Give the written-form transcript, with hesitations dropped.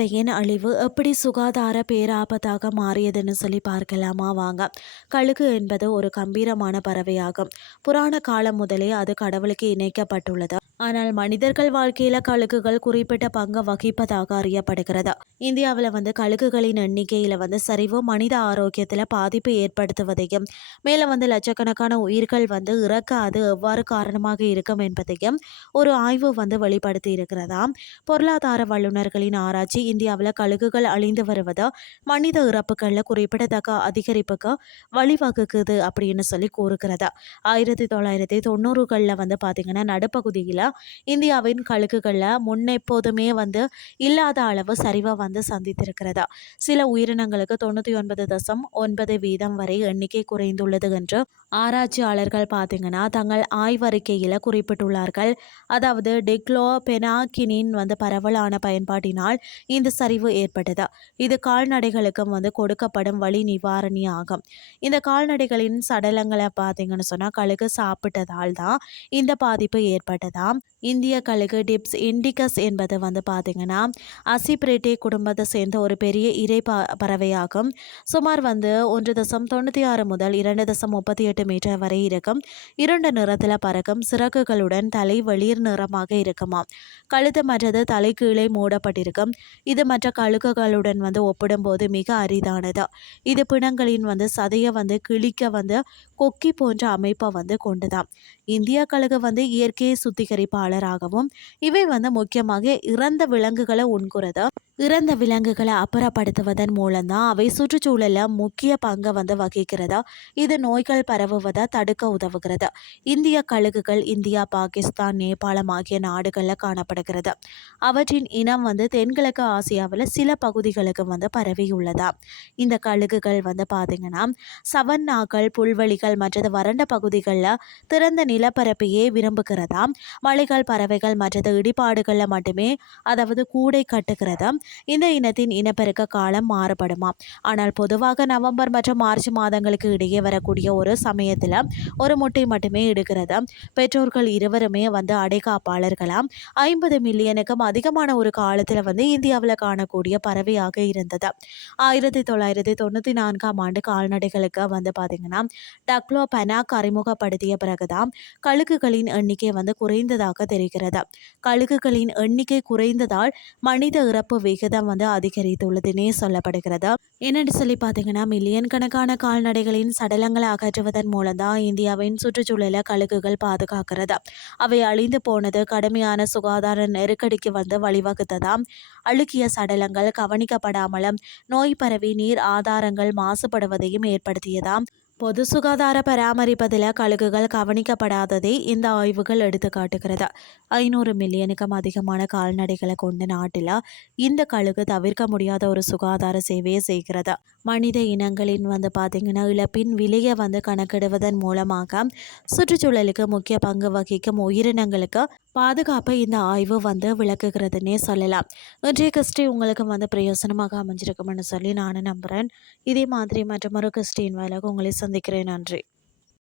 பறவையின் அழிவு எப்படி சுகாதார பேராபத்தாக மாறியதுன்னு சொல்லி பார்க்கலாமா வாங்க. கழுகு என்பது ஒரு கம்பீரமான பறவையாகும். புராண காலம் முதலே அது கடவுளுக்கு இணைக்கப்பட்டுள்ளது. ஆனால் மனிதர்கள் வாழ்க்கையில கழுகுகள் குறிப்பிட்ட பங்கு வகிப்பதாக அறியப்படுகிறது. இந்தியாவில் கழுகுகளின் எண்ணிக்கையில் சரிவு மனித ஆரோக்கியத்தில் பாதிப்பு ஏற்படுத்துவதையும் மேலும் லட்சக்கணக்கான உயிர்கள் இறக்க அது எவ்வாறு காரணமாக இருக்கும் என்பதையும் ஒரு ஆய்வு வெளிப்படுத்தி இருக்கிறதா. பொருளாதார வல்லுநர்களின் ஆராய்ச்சி இந்தியாவில் கழுகுகள் அழிந்து வருவது மனித இறப்புகளில் குறிப்பிடத்தக்க அதிகரிப்புக்கு வழிவகுக்குது அப்படின்னு சொல்லி கூறுகிறது. 1990களில் பார்த்தீங்கன்னா நடுப்பகுதியில் இந்தியாவின் கழுகுகளில் முன்னெப்போதுமே இல்லாத அளவு சரிவை சந்தித்திருக்கிறது. சில உயிரினங்களுக்கு 99.9% வரை எண்ணிக்கை குறைந்துள்ளது என்று ஆராய்ச்சியாளர்கள் பார்த்தீங்கன்னா தங்கள் ஆய்வறிக்கையில் குறிப்பிட்டுள்ளார்கள். அதாவது டிக்ளோபெனாக்கினின் பரவலான பயன்பாட்டினால் இந்த சரிவு ஏற்பட்டது. இது கால்நடைகளுக்கும் கொடுக்கப்படும் வழி நிவாரணி ஆகும். இந்த கால்நடைகளின் சடலங்களை பார்த்தீங்கன்னு சொன்னால் கழுகு சாப்பிட்டதால் தான் இந்த பாதிப்பு ஏற்பட்டதாம். இந்திய கழுகு டிப்ஸ் இண்டிகஸ் என்பது பார்த்தீங்கன்னா அசிப்ரேட்டே குடும்பத்தை சேர்ந்த ஒரு பெரிய இறை பறவையாகும். சுமார் 1.96 முதல் 2.38 மீட்டர் வரை இருக்கும். இருண்ட நிறத்தில் பறக்கும். சிறகுகளுடன் தலை வெளிர் நிறமாக இருக்குமா. கழுத்து மற்றது தலை கீழே மூடப்பட்டிருக்கும். இது மற்ற கழுகுகளுடன் ஒப்பிடும்போது மிக அரிதானது. இது பிணங்களின் சதையை கிழிக்க கொக்கி போன்ற அமைப்பை கொண்டுதான். இந்திய கழுகு இயற்கை சுத்திகரிப்பாளராகவும் இவை முக்கியமாக இறந்த விலங்குகளை உண்கிறது. இறந்த விலங்குகளை அப்புறப்படுத்துவதன் மூலம்தான் அவை சுற்றுச்சூழலில் முக்கிய பங்கை வகிக்கிறது. இது நோய்கள் பரவுவதை தடுக்க உதவுகிறது. இந்திய கழுகுகள் இந்தியா, பாகிஸ்தான், நேபாளம் ஆகிய நாடுகளில் காணப்படுகிறது. அவற்றின் இனம் தென்கிழக்கு ஆசியாவில் சில பகுதிகளுக்கு பரவியுள்ளதா. இந்த கழுகுகள் பார்த்தீங்கன்னா சவன்னாக்கள், புல்வெளிகள் மற்றது வறண்ட பகுதிகளில் திறந்த நிலப்பரப்பையே விரும்புகிறதா. மலைகள், பறவைகள் மற்றது இடிபாடுகளில் மட்டுமே அதாவது கூடை கட்டுகிறது. இந்த இனத்தின் இனப்பெருக்க காலம் மாறுபடுமா. ஆனால் பொதுவாக நவம்பர் மற்றும் மார்ச் மாதங்களுக்கு இடையே வரக்கூடிய ஒரு சமயத்தில் ஒரு முட்டை மட்டுமே இடுகிறது. பெற்றோர்கள் இருவருமே அடைகாப்பாளர்களாம். 50 மில்லியனுக்கும் அதிகமான ஒரு காலத்தில் இந்தியாவில் காணக்கூடிய பறவையாக இருந்தது. 1994ஆம் ஆண்டு கால்நடைகளுக்கு பார்த்தீங்கன்னா டக்ளோபெனாக் அறிமுகப்படுத்திய பிறகுதான் கழுகுகளின் எண்ணிக்கை குறைந்ததாக தெரிகிறது. கழுகுகளின் எண்ணிக்கை குறைந்ததால் மனித இறப்பு விகிதம் அதிகரித்துள்ளதுன்னே சொல்லப்படுகிறது. என்னென்னு சொல்லி பார்த்தீங்கன்னா மில்லியன் கணக்கான கால்நடைகளின் சடலங்களை அகற்றுவதன் மூலம் தான் இந்தியாவின் சுற்றுச்சூழலை கழுகுகள் பாதுகாக்கிறது. அவை அழிந்து போனது கடுமையான சுகாதார நெருக்கடிக்கு வழிவகுத்ததாம். அழுகிய சடலங்கள் கவனிக்கப்படாமலும் நோய் பரவி நீர் ஆதாரங்கள் மாசுபடுவதையும் ஏற்படுத்தியதாம். பொது சுகாதார பராமரிப்பதில் கழுகுகள் கவனிக்கப்படாததை இந்த ஆய்வுகள் எடுத்து காட்டுகிறது. 500 மில்லியனுக்கும் அதிகமான கால்நடைகளை கொண்ட நாட்டில் இந்த கழுகு தவிர்க்க முடியாத ஒரு சுகாதார சேவையை செய்கிறது. மனித இனங்களின் பார்த்தீங்கன்னா இழப்பின் விலையை கணக்கிடுவதன் மூலமாக சுற்றுச்சூழலுக்கு முக்கிய பங்கு வகிக்கும் உயிரினங்களுக்கு பாதுகாப்பை இந்த ஆய்வு விளக்குகிறதுனே சொல்லலாம். இன்றைய கிறிஸ்டி உங்களுக்கு பிரயோசனமாக அமைஞ்சிருக்கும்னு சொல்லி நான் நம்புகிறேன். இதே மாதிரி மற்றொரு கிறிஸ்டின் வேலைக்கு உங்களை சந்திக்கிறேன். நன்றி.